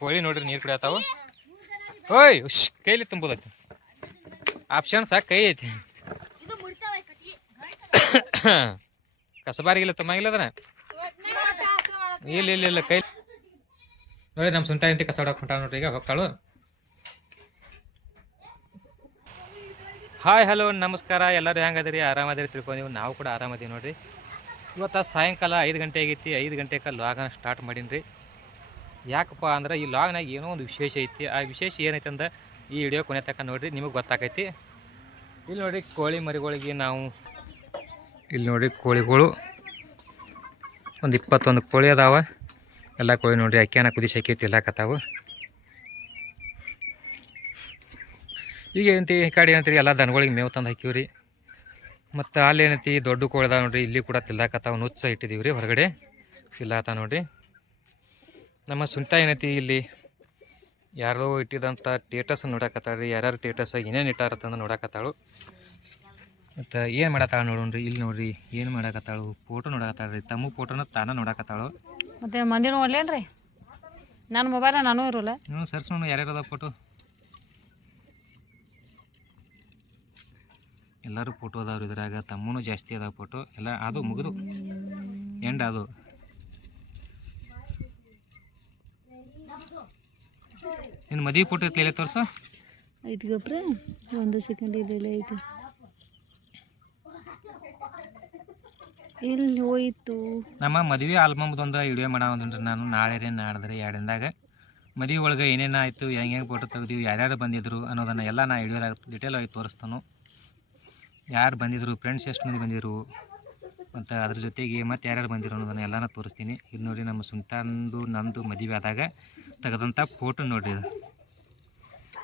ಕೋಳಿ ನೋಡ್ರಿ ನೀರು ಕುಡಿಯತ್ತಾವ. ಓಯ್ ಕೈಲಿ ತುಂಬೋದೈತಿ ಆಪ್ಷನ್ಸ್ ಕೈ ಐತಿ ಕಸಬಾರಿಗಿಲ್ಲ ತುಂಬಂಗಿಲ್ಲದನ ಇಲ್ಲ ಇಲ್ಲ ಇಲ್ಲ ಕೈ ನೋಡಿ. ನಮ್ಮ ಸ್ವಂತ ಇಂತಿ ಕಸ ಹೊಡಕ್ ಹೊಂಟ ನೋಡ್ರಿ. ಈಗ ಹೋಗ್ತಾಳು. ಹಾಯ್ ಹಲೋ ನಮಸ್ಕಾರ. ಎಲ್ಲರೂ ಹೆಂಗದಿರಿ? ಆರಾಮದಿರಿ ತಿಳ್ಕೊಂಡೀವಿ. ನಾವು ಕೂಡ ಆರಾಮದೀವಿ ನೋಡ್ರಿ. ಇವತ್ತು ಸಾಯಂಕಾಲ 5 ಗಂಟೆ ಆಗೈತಿ. 5 ಗಂಟೆಗೆ ಲಾಗನ ಸ್ಟಾರ್ಟ್ ಮಾಡೀನಿ ರೀ. ಯಾಕಪ್ಪ ಅಂದ್ರೆ ಈ ಲಾಗ್ನಾಗ ಏನೋ ಒಂದು ವಿಶೇಷ ಐತಿ. ಆ ವಿಶೇಷ ಏನೈತೆ ಅಂದ್ರೆ ಈ ವಿಡಿಯೋ ಕೊನೆ ತನಕ ನೋಡ್ರಿ, ನಿಮಗೆ ಗೊತ್ತಾಕೈತಿ. ಇಲ್ಲಿ ನೋಡ್ರಿ ಕೋಳಿ ಮರಿಗಳಿಗೆ ನಾವು ಇಲ್ಲಿ ನೋಡ್ರಿ ಕೋಳಿಗಳು ಒಂದು 21 ಕೋಳಿ ಅದಾವ. ಎಲ್ಲ ಕೋಳಿ ನೋಡ್ರಿ ಅಕ್ಕಿಯನ್ನ ಕುದಿಸಕ್ಕೆ ತಿಲ್ಲಕತ್ತಾವು. ಈಗ ಏನಂತಿ ಈ ಕಡೆ ಏನಂತೀರಿ ಎಲ್ಲ ದನಗಳಿಗೆ ಮೇವು ತಂದು ಹಾಕಿವ್ರಿ. ಮತ್ತು ಅಲ್ಲಿ ಏನೈತಿ ದೊಡ್ಡ ಕೋಳಿ ಅದಾವ ನೋಡ್ರಿ, ಇಲ್ಲಿ ಕೂಡ ತಿಲ್ಲಾಕತ್ತಾವ. ನುಚ್ಚ ಇಟ್ಟಿದ್ದೀವಿ ರೀ ಹೊರಗಡೆ ತಿಲ್ಲಾತ ನೋಡ್ರಿ. ನಮ್ಮ ಸುಂಟ ಏನೈತಿ ಇಲ್ಲಿ ಯಾರೋ ಇಟ್ಟಿದಂಥ ಟೇಟಸ್ ನೋಡಕತ್ತಾಳ್ರಿ. ಯಾರ್ಯಾರು ಟೇಟಸ್ ಏನೇನು ಇಟ್ಟಾರತ್ತಂದು ನೋಡಕತ್ತಾಳು. ಮತ್ತು ಏನು ಮಾಡತ್ತಾಳು ನೋಡ್ರಿ. ಇಲ್ಲಿ ನೋಡ್ರಿ ಏನು ಮಾಡಕತ್ತಾಳು, ಫೋಟೋ ನೋಡಕತ್ತಾಳ್ರಿ. ತಮ್ಮ ಫೋಟೋನ ತಾನ ನೋಡಕತ್ತಾಳು. ಮತ್ತೆ ಮಂದಿ ನೋಡ್ಲೇನ್ರಿ? ನನ್ನ ಮೊಬೈಲ್ ನಾನು ಇರೋಲ್ಲ. ಹ್ಞೂ ಸರ್ಸ್ ನೋಡು ಯಾರ್ಯಾರು ಅದಾವ ಫೋಟೋ. ಎಲ್ಲರೂ ಫೋಟೋ ಅದಾವ್ರಿ ಇದ್ರಾಗ. ತಮ್ಮನೂ ಜಾಸ್ತಿ ಅದಾವ ಫೋಟೋ ಎಲ್ಲ. ಅದು ಮುಗಿದು ಎಂಡ್ ಅದು. ನಿನ್ನ ಮದುವೆ ಫೋಟೋ ಇತ್ತಲೇ ತೋರ್ಸು. ಐದು ಗಪ್ರೆ 1 ಸೆಕೆಂಡ್ ಇಲ್ಲ ಐತಿ. ಇಲ್ಲಿ ಹೋಯ್ತು ನಮ್ಮ ಮದುವೆ ಆಲ್ಬಮ್ದೊಂದು ವಿಡಿಯೋ ಮಾಡಾವಂದ್ರಿ ನಾನು. ನಾಳೆ ನಾಡಿದ್ರೆ 2 ದಿನದಾಗ ಮದುವೆ ಒಳಗೆ ಏನೇನು ಆಯಿತು, ಹೆಂಗೆ ಫೋಟೋ ತೆಗ್ದೀವಿ, ಯಾರ್ಯಾರು ಬಂದಿದ್ರು ಅನ್ನೋದನ್ನು ಎಲ್ಲ ನಾ ವಿಡಿಯೋದಾಗ ಡಿಟೇಲ್ ಆಗಿ ತೋರಿಸ್ತಾನು. ಯಾರು ಬಂದಿದ್ರು, ಫ್ರೆಂಡ್ಸ್ ಎಷ್ಟು ಮಂದಿ ಬಂದಿದ್ರು, ಮತ್ತು ಅದ್ರ ಜೊತೆಗೆ ಮತ್ತು ಯಾರ್ಯಾರು ಬಂದಿರು ಅನ್ನೋದನ್ನು ಎಲ್ಲನೂ ತೋರಿಸ್ತೀನಿ. ಇದು ನೋಡಿ ನಮ್ಮ ಸುಂಟಂದು ನಂದು ಮದುವೆ ಆದಾಗ ತೆಗೆದಂಥ ಫೋಟೋ ನೋಡ್ರಿ. ಇದು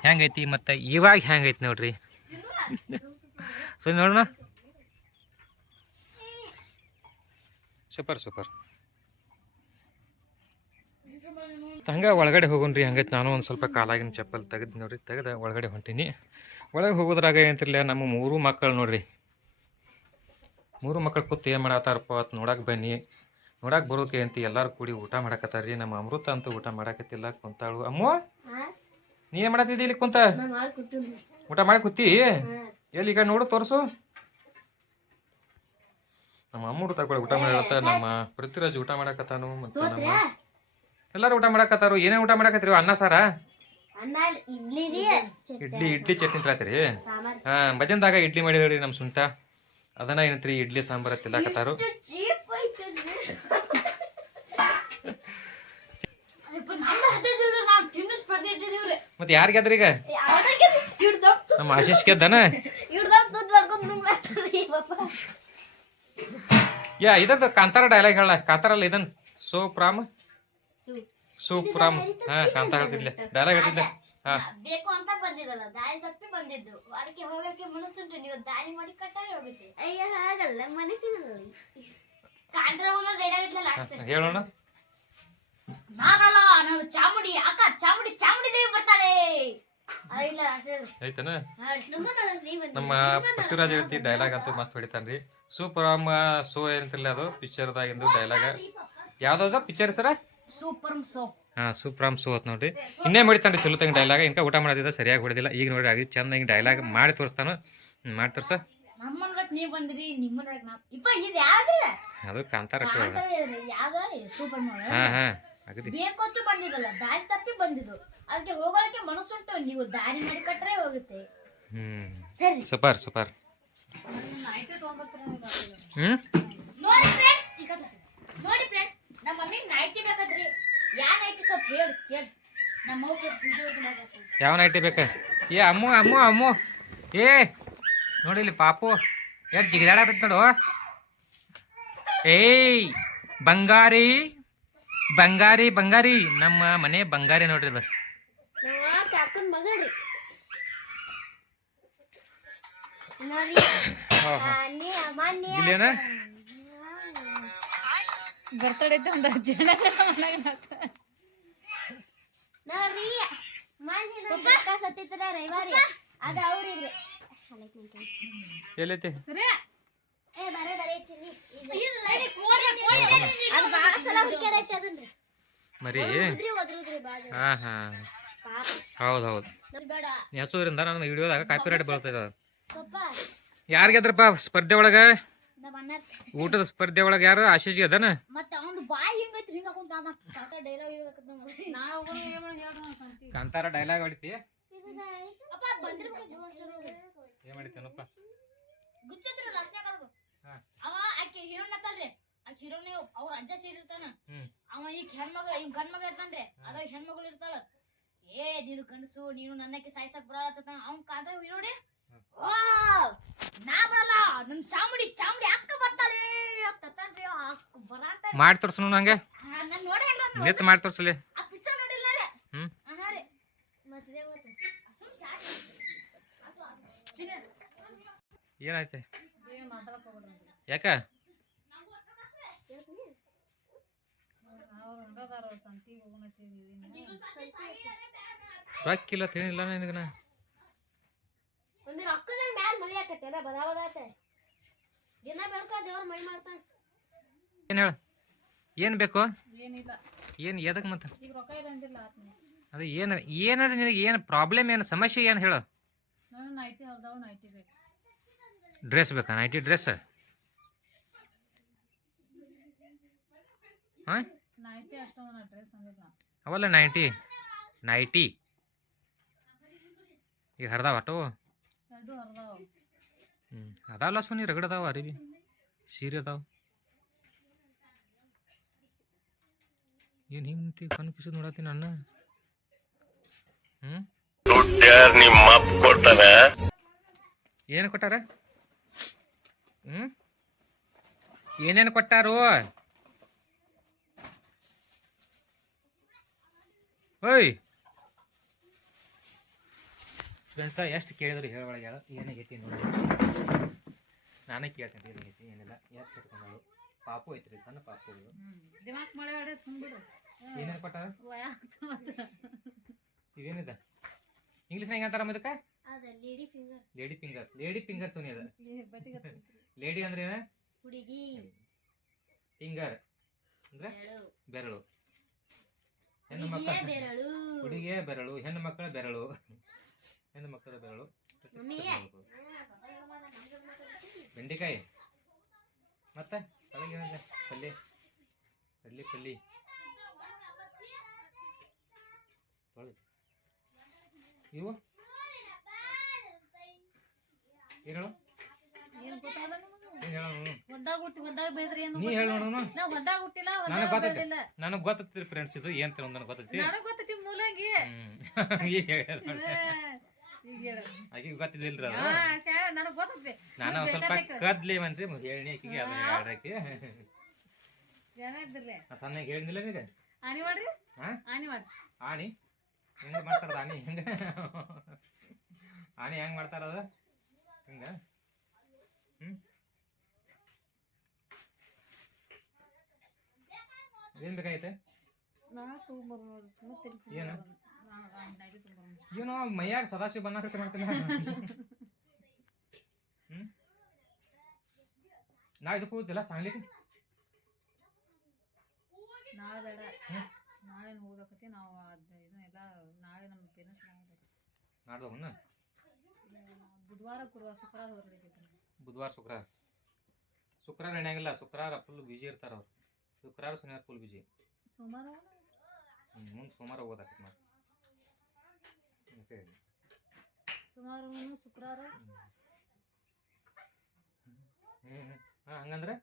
ಹೆಂಗೈತಿ ಮತ್ತು ಇವಾಗ ಹೆಂಗೈತಿ ನೋಡ್ರಿ. ಸೊ ನೋಡೋಣ. Super super. ಹಂಗೆ ಒಳಗಡೆ ಹೋಗೋಣ್ರಿ. ಹಂಗೈತೆ ನಾನು ಒಂದು ಸ್ವಲ್ಪ ಕಾಲಾಗಿನ ಚಪ್ಪಲ್ ತೆಗೆದು ನೋಡ್ರಿ, ತೆಗೆದು ಒಳಗಡೆ ಹೊಂಟೀನಿ. ಒಳಗೆ ಹೋಗೋದ್ರಾಗ ಏನಂತಿರಲಿಲ್ಲ, ನಮ್ಮ 3 ಮಕ್ಕಳು ನೋಡ್ರಿ. 3 ಮಕ್ಕಳು ಕೂತು ಏನು ಮಾಡತ್ತಾರಪ್ಪ ಅಂತ ನೋಡಕ್ಕೆ ಬನ್ನಿ. ನೋಡಕ್ಕೆ ಬರೋಕೆ ಅಂತಿ ಎಲ್ಲರೂ ಕೂಡಿ ಊಟ ಮಾಡಕತ್ತಾರ್ರಿ. ನಮ್ಮ ಅಮೃತ ಅಂತೂ ಊಟ ಮಾಡಕತ್ತಿಲ್ಲ, ಕುಂತಾಳು. ಅಮ್ಮೋ ನೀ ಏನು ಮಾಡತ್ತಿದ್ದಿ ಇಲ್ಲಿ ಕುಂತ? ಊಟ ಮಾಡಿ ಕೂತಿ ಎಲ್ಲಿ? ಈಗ ನೋಡು ತೋರಿಸು. ನಮ್ಮ ಅಮ್ಮರು ತಗೊಳ್ಳಿ ಊಟ ಮಾಡತ್ತ. ನಮ್ಮ ಪೃಥ್ವಿರಾಜ್ ಊಟ ಮಾಡಕತ್ತಾನು. ಮತ್ತು ನಮ್ಮ ಎಲ್ಲರೂ ಊಟ ಮಾಡಕತ್ತಾರು. ಏನೇನು ಊಟ ಮಾಡಕತ್ತೀರಿ? ಅನ್ನ ಸಾರ, ಇಡ್ಲಿ ಚಟ್ನಿ ತಿಳತ್ತೀರಿ. ಹಾಂ, ಮಧ್ಯಾಹ್ನದಾಗ ಇಡ್ಲಿ ಮಾಡಿದ್ರಿ ನಮ್ಮ ಸುಂಟ. ಅದನ್ನ ಏನಂತ್ರಿ ಇಡ್ಲಿ ಸಾಂಬಾರು ತಿಲ್ಲಾಕತ್ತಾರು. ಮತ್ತೆ ಯಾರು ಗೆದ್ರಿ ಈಗ? ನಮ್ಮ ಆಶೀಶ್ ಗೆದ್ದನ. ಯಾ ಇದದ್ದು ಕಾಂತಾರ ಡೈಲಾಗ್ ಹೇಳ. ಕಾಂತಾರಲ್ಲ ಇದನ್ ಸೂಪ್ರಾಮ್ ಸೂಪ್ರಾಮ್. ಹಾ ಕಾಂತಾರ ಹೇಳ್ತಿದ್ಲೆ ಡೈಲಾಗ್ ಹೇಳ್ತಿದ್ಲೆ. ಹಾ ಬೇಕು ಅಂತ ಬಂದಿರಲ್ಲ, ದಾರಿ ತಪ್ಪಿ ಬಂದಿದ್ದು. ಅದಕ್ಕೆ ಹೋಗಕ್ಕೆ ಮನಸ್ಸುಂಟು, ನೀವು ದಾರಿ ಮಾಡಿ ಕಟ್ಟಾರೆ ಹೋಗುತ್ತೆ. ಅಯ್ಯ ಹಾಗಲ್ಲ, ಮನಸ್ಸಿನಲ್ಲಿ ಕಾಂತಾರ ಡೈಲಾಗ್ ಇಟ್ಲಲ್ಲ ಹೇಳೋಣ. ನಾನಲ್ಲ, ನಾನು ಚಾಮುಂಡಿ ಅಕ್ಕ. ಚಾಮುಂಡಿ ದೇವಿ ಬರ್ತಾಳೆ. ಐತನ ನಮ್ಮ ಪೃಥ್ವಿರಾಜ್ ಹೇಳ್ತಿ ಡೈಲಾಗ್ ಅಂತೂ ಮಸ್ತ್ ಹೊಡಿತಾನ್ರಿ. ಸೂಪರಾಮ್ ಸೋ ಏನಂತಿಲ್ಲ, ಅದು ಪಿಕ್ಚರ್ದಾಗಿಂದು ಡೈಲಾಗ. ಯಾವ್ದಾದ ಪಿಕ್ಚರ್ ಸರ? Super so. ಹಾ ಸೂಪರಾಮ್ ಸೋ ಅತ್ ನೋಡ್ರಿ. ಇನ್ನೇ ಹೊಡಿತಾನ್ರಿ ಚಲೋ ತಂಗ ಡೈಲಾಗ. ಇಂಕ ಊಟ ಮಾಡೋದಿಲ್ಲ, ಸರಿಯಾಗಿ ಹೊಡೆದಿಲ್ಲ. ಈಗ ನೋಡ್ರಿ ಆಗಿ ಚಂದ ಡೈಲಾಗ್ ಮಾಡಿ ತೋರಿಸ್ತಾನು. ಮಾಡಿ ತೋರ್ಸ. ನಮ್ಮನ್ರಕ್ ನೀವ್ ಬಂದ್ರಿ, ನಿಮ್ಮನ್ರಕ್ ನಾ ಇಪ್ಪ ಇದು ಯಾವ್ದು? ಅದು ಕಾಂತಾರ. ಯಾವ್ದ ಸೂಪರ್ ಮಾಡ. ಹಾ ಹಾ ಅಗದಿ ಬೇಕೊತ್ತು ಬಂದಿದ್ದಲ್ಲ, ದಾರಿ ತಪ್ಪಿ ಬಂದಿದ್ದು. ಅದಕ್ಕೆ ಹೋಗೋಕೆ ಮನಸ್ಸುಂಟು, ನೀವು ದಾರಿ ಮಾಡಿ ಕಟ್ರೆ ಹೋಗುತ್ತೆ. ಸರಿ ಸೂಪರ್ ಸೂಪರ್. ನೋಡಿ ಫ್ರೆಂಡ್ಸ್, ಈಗ ನೋಡಿ ಫ್ರೆಂಡ್ಸ್, ನಮ್ಮ ಮಮ್ಮಿ ನೈಟಿ ಬೇಕಾದ್ರಿ. ಯಾ ನೈಟಿ ಸ್ವಲ್ಪ ಹೇಳಿ ಕೇಳಿ. ನಮ್ಮ ಅವ್ವ ಸ್ವಲ್ಪ ಪೂಜೆ ಮಾಡಾಕತ್ತಿ. ಯಾವ ನೈಟಿ ಬೇಕಾ? ಏ ಅಮ್ಮು ಅಮ್ಮು ಅಮ್ಮು ಏ ನೋಡಿ ಇಲ್ಲಿ ಪಾಪು ಎಷ್ಟು ಜಿಗಿದಾಡತ್ತ ನೋಡು. ಏಯ್ ಬಂಗಾರಿ ಬಂಗಾರಿ ಬಂಗಾರಿ, ನಮ್ಮ ಮನೆ ಬಂಗಾರಿ ನೋಡ್ರಿ. ಅದು ಇಲ್ಲೇನ ಬರ್ತಡೇ ತಂದ ಜನ ಎಲ್ಲೈತಿ? ಮರಿ ಒದ್ರುದ್ರಿ ಬಾಜು ಹಾ ಹಾ ಪಾಪ ಹೌದು ಬೇಡ ಹೆಸೂರಿಂದ ನನ್ನ ವಿಡಿಯೋದಾಗ ಕಾಪಿರೈಟ್ ಬರ್ತದ. ಪಪ್ಪ ಯಾರು ಗೆದ್ರಪ್ಪ ಸ್ಪರ್ಧೆ ಒಳಗ? ನಮ್ಮ ಅಣ್ಣ ಊಟದ ಸ್ಪರ್ಧೆ ಒಳಗ ಯಾರು ಆಶೀಶ್ ಗೆದ್ದನ? ಮತ್ತೆ ಅವ್ನು ಬಾಯಿ ಹಿಂಗೈತಿ ಹಿಂಗ ಕುಂತಾನ ಕಾಟ ಡೈಲಾಗ್ ಹೇಳ್ಬೇಕಂತ ನಾವು ಹೇಳ್ರಿ ಕಾಂತಾರ ಡೈಲಾಗ್ ಹೊಡಿತಿ ಅಪ್ಪ ಬಂದಿರ್ಬೇಕು ಜೋರ್ ಜೋರ್ ಏನ್ ಮಾಡಿತೇನಪ್ಪ? ಗುಚ್ಚತ್ರ ಲಾಸ್ಟ್ನಾಗ ಅದು ಹಾ. ಅವ ಆಕಿ ಹೀರೋನ್ ಅತ್ತಲ್ರಿ ಆಕಿ ಹೀರೋನಿ ಅವ್ರ ಅಜ್ಜ ಸೇರಿರ್ತಾನ ಹ್ಮ್. ಅವ ಈಗ ಹೆಣ್ಮಗ ಈಗ ಗಂಡ್ ಮಗ ಇರ್ತಾನ್ರಿ ಅದಾಗ ಹೆಣ್ಮಗಳು ಇರ್ತಾಳ ಏ ನೀನು ಗಂಡಸು ನೀನು ನನ್ನಕ್ಕೆ ಸಾಯ್ಸಕ್ ಬರತ್ತ ಅವ್ನ್ ಕಾದ ನೋಡಿ ನಾ ಬರಲ್ಲ ನನ್ ಚಾಮುಡಿ ಅಕ್ಕ ಬರ್ತಾಳೆ ತತ್ತನ್ರಿ ಅಕ್ಕ ಬರಾತ ಮಾಡಿ ತೋರ್ಸು ನಂಗೆ ನಾನ್ ನೋಡೇ ಇಲ್ಲ ನಿತ್ ಮಾಡಿ ತೋರ್ಸಲಿ. ಆ ಪಿಕ್ಚರ್ ನೋಡಿಲ್ಲ ರೀ ಹ್ಮ್ ಹಾ ರೀ ಮತ್ತೆ ಸುಮ್ ಶಾಕ್ ಏನಾಯ್ತೆ ಯಾಕ? ರೊಕ್ಕಿಲ್ಲ ತಿನ್ನಿಲ್ಲ ನಿನಗನ ಒಂದು ರೊಕ್ಕದ ಮ್ಯಾಲ ಮಳಿ ಆಕತ್ತಲ್ಲ ಬದಾವದಾತ ದಿನ ಬೆಳಕ ದೇವ್ರ ಮೈ ಮಾಡ್ತಾನ. ಏನ್ ಹೇಳ ಏನ್ ಬೇಕು? ಏನಿಲ್ಲ ಏನ್ ಎದಕ್ ಮತ್ತ ಈಗ ರೊಕ್ಕ ಇಲ್ಲ ಅಂದಿಲ್ಲ ಅದು ಏನದ ನಿನಗೆ ಏನು ಪ್ರಾಬ್ಲಮ್ ಏನು ಸಮಸ್ಯೆ ಏನು ಹೇಳು? ನಾನು ನೈಟಿ ಹೊಲ್ದಾವ ನೈಟಿ ಬೇಕು. ಡ್ರೆಸ್ ಬೇಕಾ? Nighty dress? ಹಾಂ ನೈಟಿ ಅಷ್ಟ ಡ್ರೆಸ್ ಅಂದಿಲ್ಲ ಅವಲ್ಲ ನೈಟಿ ಈಗ ಹರಿದಾವ ಅಟೋ? ಎರಡು ಹರಿದಾವ. ಅದಾವಲ್ಲ ಸುಮ್ಮನೆ ರಗಡದಾವ ಅರಿವಿ ಸೀರೆ ಅದಾವ. ಏನು ಹಿಂಗೆ ಕಣ್ಣು ಕಿಸಿದ್ ನೋಡತ್ತೀನಿ ನನ್ನ. ಏನು ಕೊಟ್ಟಾರ? ಏನೇನು ಕೊಟ್ಟಾರು? ಓಯ್ ಫ್ರೆಂಡ್ಸ ಎಷ್ಟು ಕೇಳಿದ್ರು ಹೇಳೊಳಗೆ ಏನಾಗೈತಿ ನೋಡಿ. ನಾನೇ ಕೇಳ್ತೇನೆ ಏನಾಗೈತಿ ಏನಿಲ್ಲ. ಯಾಕೆ ಕಟ್ಕೊಂಡಳು ಪಾಪು ಐತ್ರಿ ಸಣ್ಣ ಪಾಪು. ದಿಮಾಕ್ ಮಳೆ ಹೊಡೆ ತುಂಬಿಡು. ಏನೇನು ಕೊಟ್ಟಾರ? ಇವೇನಿದೆ ಇಂಗ್ಲೀಷ್ನಾಗ ಏನಂತಾರ ಇದಕ್ಕೆ? ಲೇಡಿ ಫಿಂಗರ್ ಸುನಿ ಅದ. ಲೇಡಿ ಅಂದ್ರೆ ಏನ? ಹುಡುಗಿ. ಫಿಂಗರ್ ಅಂದ್ರೆ ಬೆರಳು. ಹೆಣ್ಣು ಮಕ್ಕಳ ಹುಡುಗಿಯ ಬೆರಳು, ಹೆಣ್ಣು ಮಕ್ಕಳ ಬೆರಳು. ಹೆಣ್ಣು ಮಕ್ಕಳ ಬೆರಳು. ಬೆಂಡೆಕಾಯಿ ಮತ್ತೆ ಏನಿದೆ? ಪಲ್ಯ ಪಲ್ಲಿ ಇವು ಏನು ಹೇಳು? ನನಗ್ ಗೊತ್ತೈತಿ ಫ್ರೆಂಡ್ಸ್ ಇದು ಏನ್ ನನಗೆ ಗೊತ್ತೈತಿ. ಆಕಿಗೆ ಗೊತ್ತಿದ್ದಿಲ್ರಿ ಅದು. ನಾನು ಸ್ವಲ್ಪ ಕದ್ಲಿ ಮಂತ್ರಿ ಹೇಳಿ ಆಕಿಗೆ ಅದನ್ನ ಹೇಳ್ರಕಿ. ಸಣ್ಣ ಹೇಳಿದ್ನಿಲ್ಲ ನಿನಗೆ ಆನಿ ಹೆಂಗ ಮಾಡ್ತಾರದ? ಆನಿ ಹೆಂಗ ಆನಿ ಹೆಂಗ್ ಮಾಡ್ತಾರದ ಹಿಂಗ? ಏನ್ ಬೇಕಾಗೈತೆ? ಏನು ಮೈಯಾಗ ಸದಾಶಿವ ಬನ್ನಾಕತ್ತೆ ಮಾಡ್ತೀನಿ. ನಾ ಇದಕ್ಕೆ ಹೋಗುದಿಲ್ಲ ಸಾಂಗ್ಲಿಕ್ಕೆ. ನಾಳೆ ಬೇಡ, ನಾಳೆ ಹೋಗಕತ್ತಿ ನಾವು ಇದನ್ನೆಲ್ಲ ನಾಳೆ ನಮ್ಮ ಪೇರೆಂಟ್ಸ್ ನಾಡ್ದು ಬುಧವಾರ ಶುಕ್ರವಾರ ಹೊರಗಡೆ. ಬುಧವಾರ ಶುಕ್ರವಾರ ನಡೆಯಂಗಿಲ್ಲ. ಶುಕ್ರವಾರ ಫುಲ್ ಬಿಜಿ ಇರ್ತಾರ ಅವ್ರು. ಶುಕ್ರವಾರ ಶನಿವಾರ ಫುಲ್ ಬಿಜಿ. ಸೋಮವಾರ ಮುಂದೆ ಸೋಮವಾರ ಹೋಗೋದಾಕತ್ ಮತ್ತೆ. ಸೋಮವಾರ ಶುಕ್ರವಾರ ಹಂಗಂದ್ರೆ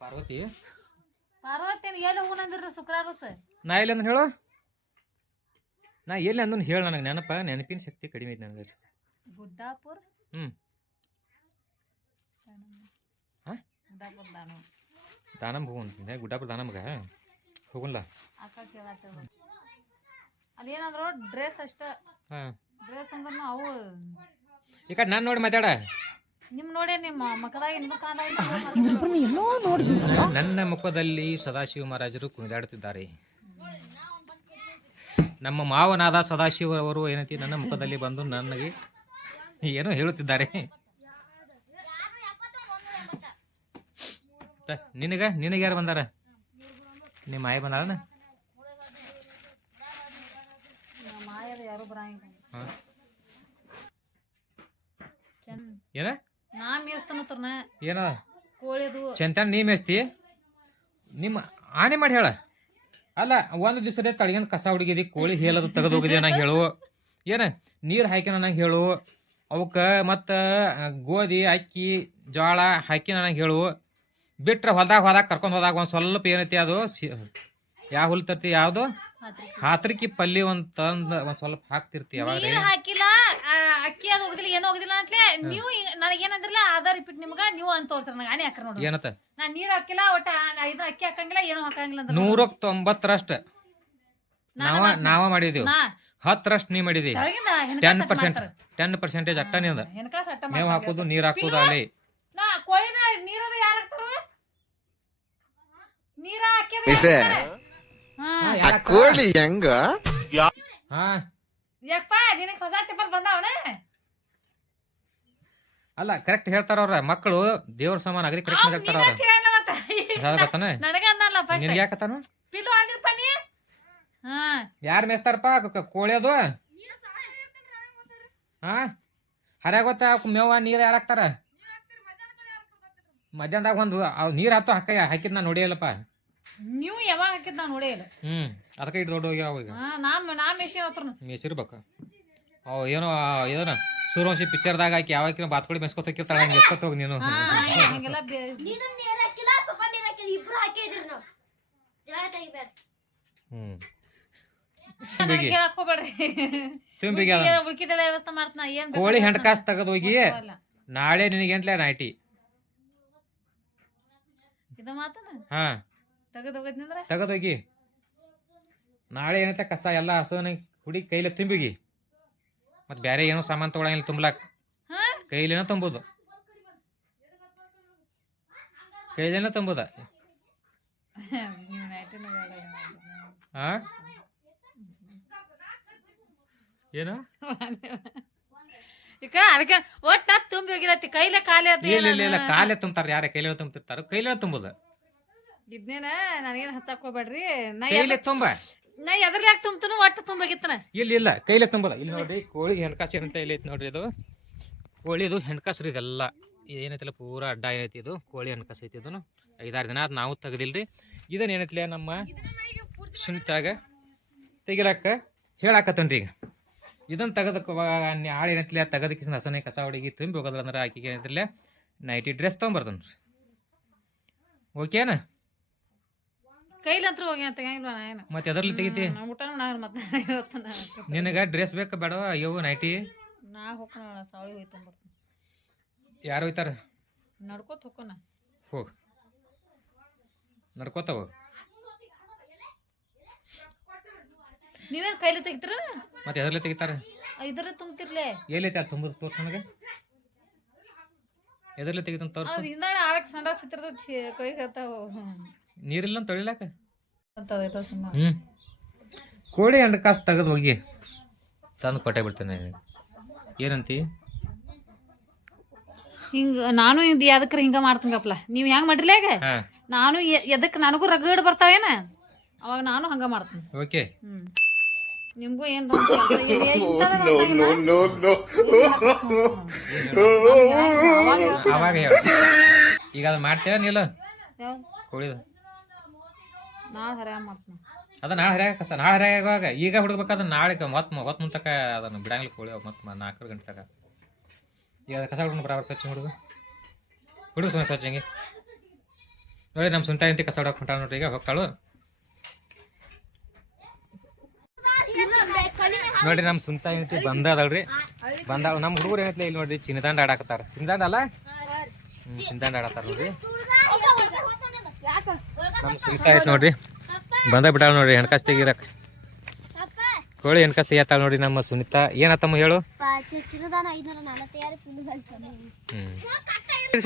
ಪಾರ್ವತಿ ಎಲ್ಲಿ ಹೋಗೋಣಂದ್ರಿ ಶುಕ್ರವಾರ? ನಾ ಎಲ್ಲಿ ಅಂದ್ ಹೇಳು? ನಾ ಎಲ್ಲಿ ಅಂದನ್ ಹೇಳ. ನನಗೆ ನೆನಪಿನ ಶಕ್ತಿ ಕಡಿಮೆ ಐತಿ ನನಗೆ. ಗುಡ್ಡಾಪುರ ದಾನಮ್ ಹೋಗೋಣ. ಗುಡ್ಡಾಪುರ ದಾನಮ್ಗ ಹೋಗಲ್ಲ. ಅದೇನಾದ್ರು ಡ್ರೆಸ್ ಅಷ್ಟ. ಡ್ರೆಸ್ ಅಂದ್ರೆ ಅವು ಈ ಕಡೆ ನಾನು ನೋಡಿ ಮಾತಾಡ. ನಿಮ್ ನೋಡಿ ನಿಮ್ಮ ಮಕ್ಕಳಾಗ ನನ್ನ ಮುಖದಲ್ಲಿ ಸದಾಶಿವ ಮಹಾರಾಜರು ಕುಣಿದಾಡುತ್ತಿದ್ದಾರೆ. ನಮ್ಮ ಮಾವನಾದ ಸದಾಶಿವ ಅವರು ಏನೈತಿ ನನ್ನ ಮುಖದಲ್ಲಿ ಬಂದು ನನಗೆ ಏನೋ ಹೇಳುತ್ತಿದ್ದಾರೆ. ನಿನಗೆ ಯಾರು ಬಂದಾರ? ನಿಮ್ಮ ಆಯಿ ಬಂದಾರನ? ಮಾಯದ ಯಾರು ಬರಂಗಿಲ್ಲ. ಏನ ನಾ ಮೇಸ್ತನತ್ರನ ಏನ ಕೋಳಿದು ಚಂತಾನ ನೀ ಮೇಸ್ತಿ? ನಿಮ್ಮ ಆನೆ ಮಾಡಿ ಹೇಳ. ಅಲ್ಲ ಒಂದು ದಿವಸದೇ ತಳಗಿನ ಕಸ ಹುಡುಗಿದಿ, ಕೋಳಿ ಹೇಳದು ತೆಗೆದು ಹೋಗಿದ್ದೆ ನಂಗೆ ಹೇಳು. ಏನ ನೀರು ಹಾಕಿನ ನಂಗೆ ಹೇಳು. ಅವಕ್ಕೆ ಮತ್ತು ಗೋಧಿ ಅಕ್ಕಿ ಜೋಳ ಹಾಕಿನ ನಂಗೆ ಹೇಳು. ಬಿಟ್ರೆ ಹೋದಾಗ ಕರ್ಕೊಂಡು ಹೋದಾಗ ಒಂದು ಸ್ವಲ್ಪ ಏನೈತಿ ಅದು ಯಾವ ಹುಲ್ ತರ್ತಿ, ಯಾವುದು ಹಾತ್ರಕಿ ಪಲ್ಲಿ ಒಂದು ತಂದು ಒಂದು ಸ್ವಲ್ಪ ಹಾಕ್ತಿರ್ತಿ. ಯಾವಾಗ ಹಾಕಿಲ್ಲ ಅಕ್ಕಿ ಅದು ಹೋಗುದಿಲ್ಲ ಏನು ಹೋಗುದಿಲ್ಲ ಅಂತಲೇ ನೀವು ನನಗೇನಂದ್ರಲ್ಲ ಆಧಾರ್ ರಿಪೀಟ್ ನಿಮ್ಗ ನೀವು ಅಂತ ತೋರ್ಸ್ರ ನಂಗೆ ಆನೆ ಹಾಕ್ರ ನೋಡಿ. ಏನತ್ತ ನಾ ನೀರ್ ಹಾಕಿಲ್ಲ ಒಟ್ಟ ಇದು ಅಕ್ಕಿ ಹಾಕಂಗಿಲ್ಲ ಏನು ಹಾಕಂಗಿಲ್ಲ ಅಂದ್ರೆ 190 ನಾವ ಮಾಡಿದೀವಿ. 10 ನೀ ಮಾಡಿದಿ. 10% ಅಟ್ಟ ನಿಂದ ಮೇವ್ ಹಾಕೋದು ನೀರ್ ಹಾಕೋದು ಅಲ್ಲಿ. ನಾ ಕೊಯ್ದ ನೀರದ ಯಾರು ಹಾಕ್ತಾರ? ನೀರ ಹಾಕಿದ್ರೆ ಕೋಳಿ ಹೆಂಗ? ಯಾಕಪ್ಪ ನಿನಗೆ ಹೊಸ ಚಪ್ಪಲ್ ಬಂದಾವನ? ಅಲ್ಲ ಕರೆಕ್ಟ್ ಹೇಳ್ತಾರ ಅವ್ರ ಮಕ್ಕಳು ದೇವ್ರ ಸಮಾನ ಅಗದಿ ಕರೆಕ್ಟ್ ಮಾತಾಡ್ತಾರ ಅವ್ರ. ನನಗ ಅನ್ನಲ್ಲ ನಿನ್ಗೆ ಯಾಕತ್ತಾನ ಪಿಲು ಅಂದಿರ್ಪ ನೀ. ಯಾರು ಮೇಸ್ತಾರಪ್ಪ ಕೋಳಿ ಅದು? ಹರ್ಯಾಗ ಗೊತ್ತ ಮೇವ ನೀರ್ ಯಾರು ಹಾಕ್ತಾರ? ಮಧ್ಯಾಹ್ನದಾಗ ಒಂದು ನೀರ್ ಹತ್ತು ಹಾಕಿದ್ ನಾ ನೋಡಿಯಲ್ಲಪ್ಪ. ನೀವು ಯಾವಾಗ ಹಾಕಿದ್ ನಾ ನೋಡೇ ಇಲ್ಲ. ಅದಕ್ಕೆ ಇಟ್ಟು ದೊಡ್ಡ ಹೋಗ್ಯಾವ ಈಗ. ನಾ ಮೇಷನ್ ಹತ್ರ ಮೇಸಿರ್ಬೇಕ. ಅವ್ ಏನೋ ಸೂರ್ಯವಂಶಿ ಪಿಕ್ಚರ್ದಾಗ ಹಾಕಿ ಯಾವಾಗ ಬಾತ್ಕೋಳಿ ಮೆಸ್ಕೊತ ಹೋಗಿರ್ತಾಳ ಹಂಗೆ ಎಸ್ಕೊತ ಹೋಗಿ ನೀನು. ಹಂಗೆಲ್ಲ ಕೋಳಿ ಹೆಂಡ್ಕಾಸ್ ತೆಗೆದು ಹೋಗಿ ನಾಳೆ ನಿನಗೆಂಟ್ಲೆ ನೈಟಿ ತೆಗೆದೋಗಿ ನಾಳೆ ಏನೈತೆ ಕಸ ಎಲ್ಲ ಹಸನ ಹುಡಿ ಕೈಲಿ ತುಂಬಿಗಿ. ಮತ್ ಬ್ಯಾರೆ ಏನೋ ಸಾಮಾನ್ ತಗೊಳಂಗಿಲ್ಲ ತುಂಬಲಾಕ. ಕೈಲಿನ ತುಂಬೋದು, ಕೈಲಿನ ತುಂಬುದ. ಏನು ಅದಕ್ಕೆ ಒಟ್ಟ ತುಂಬಿ ಹೋಗಿರತಿ ಕೈಲ ಕಾಲೇ ಇಲ್ಲ ಕಾಲೇ ತುಂಬ್ತಾರ. ಯಾರ ಕೈಲಿ ತುಂಬ್ತಿರ್ತಾರ, ಕೈಲಿನ ತುಂಬುದ. ಇದನ್ನೇನ ನನಗೇನು ಹಚ್ಚಾಕ್ ಹೋಗ್ಬೇಡ್ರಿ. ಕೈಲಿ ತುಂಬ ನಾ ಎದ್ರ ಯಾಕೆ ತುಂಬ್ತನು ಒಟ್ಟು ತುಂಬೋಗಿತ್ತನ. ಇಲ್ಲ ಕೈಲೇ ತುಂಬುದ. ಇಲ್ಲಿ ನೋಡ್ರಿ ಕೋಳಿ ಹೆಣ್ಕಾಸ್ ಏನಂತ ಇಲ್ಲಿ ಐತಿ ನೋಡ್ರಿ. ಇದು ಕೋಳಿದು ಹೆಣ್ಕಾಸ್ರಿ. ಇದೆಲ್ಲ ಏನೈತಿಲ್ಲ ಪೂರಾ ಅಡ್ಡ ಏನೈತಿ. ಇದು ಕೋಳಿ ಹೆಣ್ಕಾಸ್ ಐತಿ. ಇದನ್ನು 5-6 ದಿನ ಅದು ನಾವು ತೆಗ್ದಿಲ್ರಿ. ಇದನ್ನ ಏನೈತಿಲ್ಲ ನಮ್ಮ ಸುನಿತಾಗ ತೆಗಿಲಾಕ ಹೇಳಾಕತ್ತನ್ರಿ. ಈಗ ಇದನ್ನ ತೆಗೆದಕ್ಕೆ ಆಳು ಏನೈತಿಲ್ಲ ತೆಗದಕ್ಕೆ ಹಸನೆ ಕಸ ಹುಡುಗಿ ತುಂಬಿ ಹೋಗೋದ್ರ ಅಂದ್ರೆ ಆಕಿಗೆ ಏನೈತಿಲ್ಲ ನೈಟಿ ಡ್ರೆಸ್ ತೊಗೊಂಬರ್ದನ್ರಿ. ಓಕೆನಾ? ಕೈಲಂತ್ರ ಹೋಗಿ ತೆಗಿಲ್ಲ. ಮತ್ತೆ ಎದರ್ಲಿ ತೆಗಿತಿ? ನಿನಗ ಡ್ರೆಸ್ ಬೇಕಾ ಬೇಡ? ಅಯ್ಯೋ ನೈಟಿ ನಾ ಹೋಗೋಣ ಸಾವಳಿ ಹೋಯ್ತು. ಯಾರು ಹೋಯ್ತಾರ? ನಡ್ಕೋತ ಹೋಗೋಣ. ಹೋಗ ನಡ್ಕೋತ ಹೋಗ. ನೀವೇನ್ ಕೈಲಿ ತೆಗಿತೀರ? ಮತ್ತೆ ಎದರ್ಲಿ ತೆಗಿತಾರ? ಇದ್ರ ತುಂಬ್ತಿರ್ಲೆ ಎಲ್ಲೈತಿ ಅದು ತುಂಬುದು ತೋರ್ಸ ನನಗೆ. ಎದರ್ಲಿ ತೆಗಿತ ತೋರ್ಸ. ಹಿಂದಾಡ ಆಳಕ್ ಸಂಡ ಸಿತ್ತಿರ್ತೈತಿ ಕೈ ಕತ್ತಾವ. ನೀರಿಲ್ಲ ತೊಳಿಲಾಕ. ಕೋಳಿ ಹೆಂಡ್ಕಾಸ್ ತೆಗೆದು ಹೋಗಿ ತಂದು ಕೊಟ್ಟೆ ಬಿಡ್ತೇನೆ. ಏನಂತಿ? ಹಿಂಗ ನಾನು ಇದು ಯಾದಕ್ರ ಹಿಂಗ ಮಾಡ್ತಂಗಪ್ಲ. ನೀವ್ ಹೆಂಗ್ ಮಾಡ್ರಿಲ್ಲ ಈಗ ನಾನು ಎದಕ್ ನನಗೂ ರಗಡ್ ಬರ್ತಾವೇನ ಅವಾಗ ನಾನು ಹಂಗ ಮಾಡ್ತೀನಿ. ಓಕೆ ನಿಮ್ಗೂ ಏನ್ ಅವಾಗ ಹೇಳ. ಈಗ ಅದು ಮಾಡ್ತೇವ ನೀಲ್ಲ ಕೋಳಿದು? ನಾಳೆ ಹರ್ಯಾಗ ಮಾಡ್ತೀನಿ. ಅದ ನಾಳೆ ಹರ್ಯಾಗ ಕಸ ನಾಳೆ ಹರ್ಯಾಗ ಈಗ ಹುಡುಕ್ಬೇಕಾದ್ರೆ ನಾಳೆ ಹೊತ್ತು ಮುಂತಕ ಅದನ್ನು ಬಿಡಂಗಿಲ್ಲ ಕೋಳಿ. ಮತ್ತೆ 4 ಗಂಟೆ ತಕ ಈಗ ಕಸ ಹುಡುಗ ಬರಾಬರ್ ಸ್ವಚ್ಛ ಹುಡುಗ ಸಮಯ ಸ್ವಚ್ಛ ಹಿಂಗೆ ನೋಡಿ. ನಮ್ಮ ಸುಂಟ ಇಂತಿ ಕಸ ಹೊಡಕ್ ಹೊಂಟಾಳ ನೋಡ್ರಿ. ಈಗ ಹೋಗ್ತಾಳು ನೋಡ್ರಿ. ನಮ್ಮ ಸುಂಟ ಏನೈತಿ ಬಂದದಲ್ರಿ. ಬಂದಾಳ. ನಮ್ಮ ಹುಡುಗರು ಏನೈತಿ ಇಲ್ಲಿ ನೋಡ್ರಿ ಚಿನ್ನದಾಂಡ ಆಡಾಕತ್ತಾರ. ಚಿನ್ನದಾಂಡ ಅಲ್ಲ ಚಿನ್ನದಾಂಡ ಆಡತ್ತಾರ ನೋಡ್ರಿ. ನಮ್ಮ ಸುಂಟ ಐತಿ ನೋಡ್ರಿ ಬಂದ ಬಿಟ್ಟಾಳ ನೋಡ್ರಿ ಹೆಣ್ಕಾಸ್ ತೆಗಿರಕ್. ಕೋಳಿ ಹೆಣ್ಕಾಸ್ ತೆಗಿತಾಳ ನೋಡ್ರಿ ನಮ್ಮ ಸುನಿತಾ. ಏನತ್ತಮ್ಮ ಹೇಳು?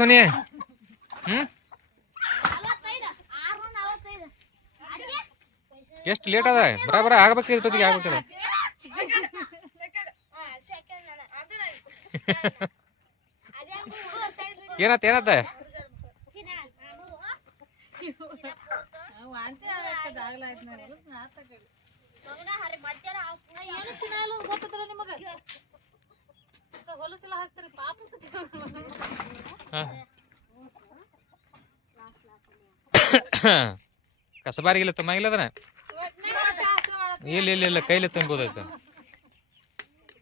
ಸೋನಿ ಎಷ್ಟು ಲೇಟ್ ಅದ? ಬರಾಬರ ಆಗ್ಬೇಕಿರ್ತೈತಿ ಆಗ್ಬೇಕಿಲ್ಲ. ಏನತ್ತ ವಾಂತಿ ಆಗತ್ತದ ಆಗ್ಲಾಯ್ತು ನಾನು ಹೊಲಸ್ ನಾತಕ ಮಗನ ಹರಿ ಮಧ್ಯಾಹ್ನ ಏನು ತಿನ್ನಲ್ಲ ಗೊತ್ತಲ್ಲ ನಿಮಗ ಹೊಲಸೆಲ್ಲ ಹಚ್ತಾರೆ ಪಾಪ ಕಸಬಾರಿಗಿಲ್ಲ ತಮ್ಮಾಗಿಲ್ಲ ಅದನ್ನ ಇಲ್ಲ ಕೈಲಿ ತುಂಬೋದೈತೆ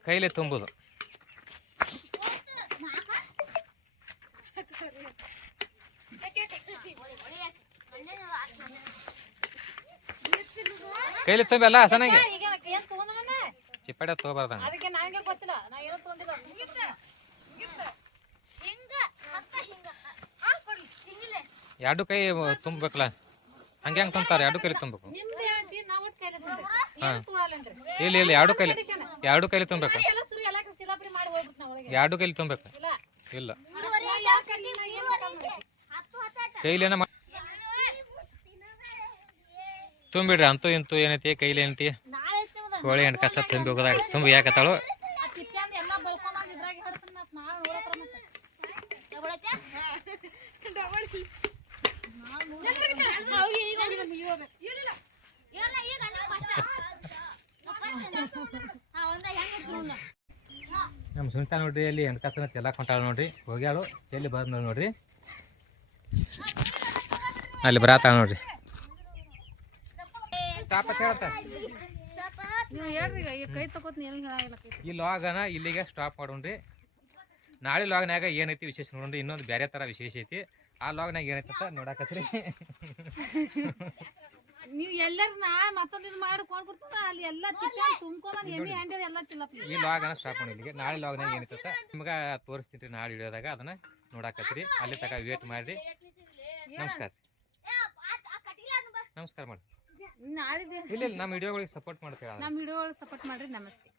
ಕೈಲಿ ತುಂಬೋದು ಕೈಲಿ ತುಂಬಲ್ಲ ಸನಾಗಿ ಈಗ ಏನ್ ತಗೊಂಡವನ ಚಿಪ್ಪಡೆ ತಗೋಬಾರ್ದಂಗ ಅದಕ್ಕೆ ನನಗೆ ಗೊತ್ತಿಲ್ಲ ನಾ ಏನೋ ತಗೊಂಡಿಲ್ಲ ಹಿಂಗ ಹತ್ತ ಹಿಂಗ ಕೊಡಿ ಸಿಂಗಿಲೆ ಎರಡು ಕೈ ತುಂಬಬೇಕಲ್ಲ ಹಂಗೆ ಹೆಂಗೆ ತುಂಬ್ತಾರೆ ಎರಡು ಕೈಲಿ ತುಂಬಬೇಕು ನಿಮ್ದು ಹೇಳ್ತಿ ನಾ ಒಟ್ಟು ಕೈಲಿ ಏನು ತುಳಾಲೇನ್ರಿ ಇಲ್ಲ ಎರಡು ಕೈಲಿ ತುಂಬಬೇಕು ಎಲ್ಲ ಸುರಿ ಎಲ್ಲ ಚಿಲಾಪರಿ ಮಾಡಿ ಹೋಗ್ಬಿಟ್ಟು ನಾ ಒಳಗೆ ಎರಡು ಕೈಲಿ ತುಂಬಬೇಕು ಇಲ್ಲ ಇಲ್ಲ ಹತ್ತು ಹತ್ತ ಕೈಲೇನ ತುಂಬಿಡ್ರಿ ಅಂತೂ ಇಂತೂ ಏನೈತಿ ಕೈಲಿ ಏನೈತಿ ನಾಳೆ ಕೋಳಿ ಹೆಣ್ಣು ಕಸ ತುಂಬಿ ಹೋಗೋದಾಗ ತುಂಬಿ ಯಾಕತ್ತಾಳು ಆ ತಿಪ್ಪ್ಯಾಂದ ಎಲ್ಲ ಬಳ್ಕೊಂಡ್ ಇದ್ರಾಗ ಹಿಡ್ತೀನಿ ಮತ್ ನಾ ನೋಡತ್ರ ಮತ್ತೆ ತಗೊಳಚ್ಚ ಇಲ್ಲ ಈಗ ಅಲ್ಲ ಫಸ್ಟ್ ಒಂದ ಹೆಂಗ ನಮ್ಮ ಸುನಿತಾ ನೋಡ್ರಿ ಅಲ್ಲಿ ಹೆಣ್ಣು ಕಸನ ತೆಲ್ಲಕ್ಕೆ ಹೊಂಟಾಳ ನೋಡ್ರಿ ಹೋಗ್ಯಾಳು ಎಲ್ಲಿ ಬಂದ ನೋಡ್ರಿ ಅಲ್ಲಿ ಬರಾತಾಳ ನೋಡ್ರಿ ಸ್ಟಾಪ್ ಅಂತ ಹೇಳ್ತಾ ನೀವು ಹೇಳ್ರಿ ಈಗ ಕೈ ತಗೋತೀನಿ ಏನು ಹೇಳಾಗಿಲ್ಲ ಕೈ ಈ ಲಾಗನ ಇಲ್ಲಿಗೆ ಸ್ಟಾಪ್ ಮಾಡೋಣ್ರಿ ನಾಳೆ ಲಾಗ್ನಾಗ ಏನೈತಿ ವಿಶೇಷ ನೋಡ್ರಿ ಇನ್ನೊಂದು ಬೇರೆ ಥರ ವಿಶೇಷ ಐತಿ ಆ ಲಾಗ್ನಾಗ ಏನೈತಿ ಅಂತ ನೋಡಾಕತ್ರಿ ನೀವು ಎಲ್ಲರೂ ನಾ ಮತ್ತೊಂದು ಇದು ಮಾಡ್ಕೊಂಡು ಬಿಡ್ತಾರ ಅಲ್ಲಿ ಎಲ್ಲ ತಿಪ್ಪ್ಯಾಂದ ತುಂಬ್ಕೊಂಡ್ ಎಮ್ಮಿ ಹ್ಯಾಂಡ್ ಎಲ್ಲ ಚಿಲ್ಲಪ್ಪ ಈ ಲಾಗನ ಸ್ಟಾಪ್ ಮಾಡಿ ಇಲ್ಲಿಗೆ ನಾಳೆ ಲಾಗ್ನಾಗ ಏನೈತಿ ಅಂತ ನಿಮ್ಗೆ ತೋರಿಸ್ತೀನಿ ನಾಳೆ ವಿಡಿಯೋದಾಗ ಅದನ್ನ ನೋಡಾಕತ್ರಿ ಅಲ್ಲಿ ತನಕ ವೇಟ್ ಮಾಡ್ರಿ ನಮಸ್ಕಾರ ನಮಸ್ಕಾರ ಮಾಡಿ ನಾಳೆ ಇಲ್ಲ ನಮ್ಮ ವಿಡಿಯೋಗಳಿಗೆ ಸಪೋರ್ಟ್ ಮಾಡ್ತೀವಿ ನಮ್ಮ ವಿಡಿಯೋ ಸಪೋರ್ಟ್ ಮಾಡ್ರಿ ನಮಸ್ತೆ